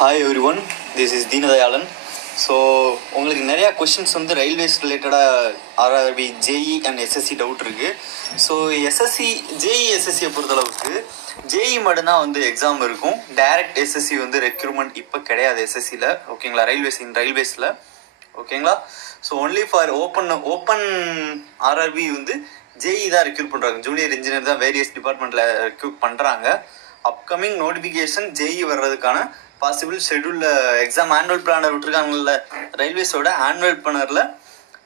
Hi everyone, this is Deenadayalan. So உங்களுக்கு நிறையா questions வந்து ரயில்வேஸ் ரிலேட்டடாக RRB, JE and SSC doubt இருக்குது. ஸோ எஸ்எஸ்சி, ஜேஇ, எஸ்எஸ்சியை பொறுத்தளவுக்கு ஜேஇ மட்டும்தான் வந்து எக்ஸாம் இருக்கும். டைரக்ட் எஸ்எஸ்சி வந்து ரெக்ரூட்மெண்ட் இப்போ கிடையாது எஸ்எஸ்சியில், ஓகேங்களா? ரயில்வேஸில் ஓகேங்களா? So only for open RRB வந்து ஜேஇ தான் ரெக்ரூட் பண்ணுறாங்க. ஜூனியர் இன்ஜினியர் தான் வேரியஸ் டிபார்ட்மெண்ட்டில் ரெக்ரூட் பண்ணுறாங்க. அப்கமிங் நோட்டிஃபிகேஷன் ஜேஇ வர்றதுக்கான பாசிபிள் ஷெட்யூலில் எக்ஸாம் ஆனுவல் பிளானர் விட்டுருக்காங்கல்ல, ரயில்வேஸோட ஆனுவல் பிளானரில்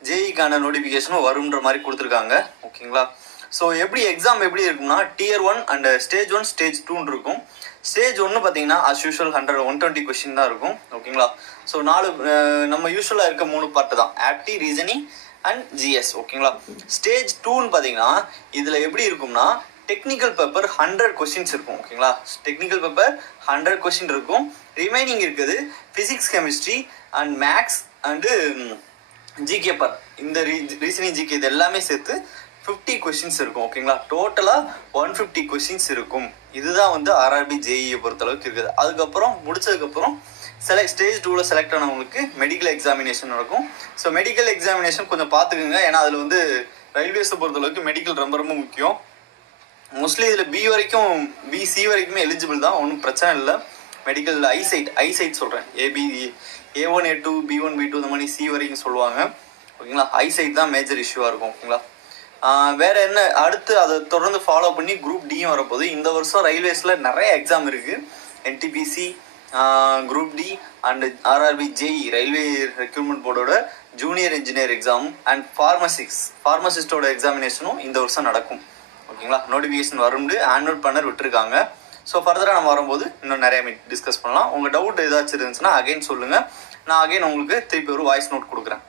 ஜேஇக்கான நோட்டிஃபிகேஷனும் வரும்ன்ற மாதிரி கொடுத்துருக்காங்க, ஓகேங்களா? ஸோ எக்ஸாம் எப்படி இருக்கும்னா, Tier 1 அண்ட் Stage 1, Stage 2 இருக்கும். Stage 1 பார்த்தீங்கன்னா அஸ் யூஷுவல் 120 கொஸ்டின் தான் இருக்கும், ஓகேங்களா? ஸோ நம்ம யூஸ்வலாக இருக்க 3 பார்ட்டு தான், ஆப்டி, ரீசனிங் அண்ட் ஜிஎஸ், ஓகேங்களா? Stage 2ன்னு பார்த்தீங்கன்னா இதில் எப்படி இருக்கும்னா டெக்னிக்கல் பேப்பர் 100 கொஸ்டின்ஸ் இருக்கும், ஓகேங்களா? டெக்னிக்கல் பேப்பர் 100 கொஸ்டின் இருக்கும். ரிமைனிங் இருக்குது physics, chemistry and maths and GK part. இந்த ரீசனிங், ஜிகே இது எல்லாமே சேர்த்து 50 கொஸ்டின்ஸ் இருக்கும், ஓகேங்களா? டோட்டலாக 150 கொஸ்டின்ஸ் இருக்கும். இதுதான் வந்து ஆர்ஆர்பி ஜேஇயை பொறுத்தளவுக்கு இருக்குது. அதுக்கப்புறம் முடிச்சதுக்கப்புறம் ஸ்டேஜ் 2ல் செலக்ட் ஆனவங்களுக்கு மெடிக்கல் எக்ஸாமினேஷன் நடக்கும். ஸோ மெடிக்கல் எக்ஸாமினேஷன் கொஞ்சம் பார்த்துக்குங்க, ஏன்னா அதில் வந்து ரயில்வேஸை பொறுத்தளவுக்கு மெடிக்கல் ரொம்ப ரொம்ப முக்கியம். மோஸ்ட்லி இதில் பிசி வரைக்குமே எலிஜிபிள் தான், ஒன்றும் பிரச்சனை இல்லை. மெடிக்கல் ஐசைட் சொல்கிறேன், A1, A2, B1, B2 இந்த மாதிரி சி வரைக்கும் சொல்லுவாங்க, ஓகேங்களா? ஐசைட் தான் மேஜர் இஷ்யூவாக இருக்கும், ஓகேங்களா? வேறு என்ன, அடுத்து அதை தொடர்ந்து ஃபாலோ பண்ணி குரூப் டியும் வரப்போகுது. இந்த வருஷம் ரயில்வேஸில் நிறைய எக்ஸாம் இருக்குது. NTPC, group D and RRB, JE railway recruitment போர்டோட ஜூனியர் இன்ஜினியர் எக்ஸாம் அண்ட் ஃபார்மசிஸ்டோட எக்ஸாமினேஷனும் இந்த வருஷம் நடக்கும், ஓகேங்களா? நோட்டிஃபிகேஷன் வரும்னு ஆனுவல் பிளானர் விட்டுருக்காங்க. ஸோ ஃபர்தராக நம்ம வரும்போது இன்னும் நிறைய டிஸ்கஸ் பண்ணலாம். உங்கள் டவுட் ஏதாச்சும் இருந்துச்சுன்னா அகைன் சொல்லுங்கள். நான் அகைன் உங்களுக்கு திருப்பி ஒரு வாய்ஸ் நோட் கொடுக்குறேன்.